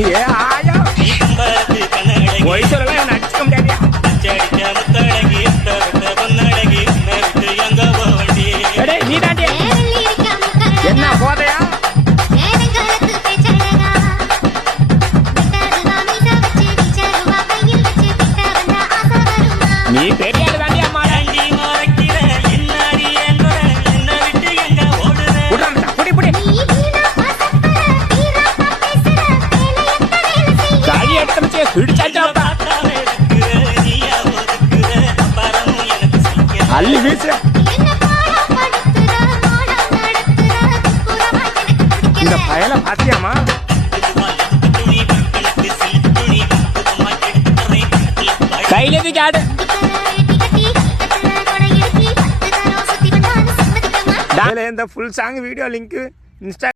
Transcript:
ஏ ஆயா போய் சொல்லலாம் நடிச்சுக்க முடியாது. நீ தாண்டி என்ன போதையா? நீ பெரிய ஆளு தாண்டி அம்மா. காடி எடுத்து பிடிச்சாச்சா அள்ளி வீசு. இந்த பயலை பாத்தியாமா? கையில எதுக்கு ஆடு? இந்த full song video link Insta